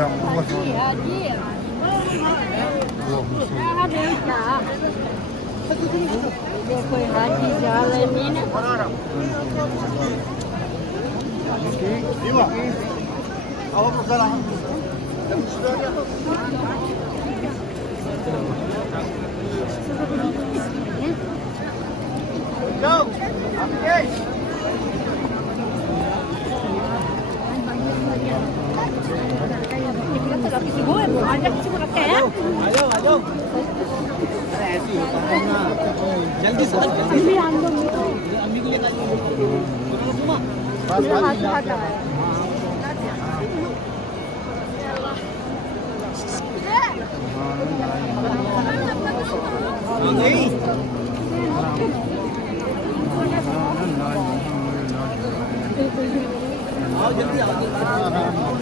हाजी हाजी देखो हाजी जा रहे हैं जल्दी से अम्मी के लिए आओ जल्दी आओ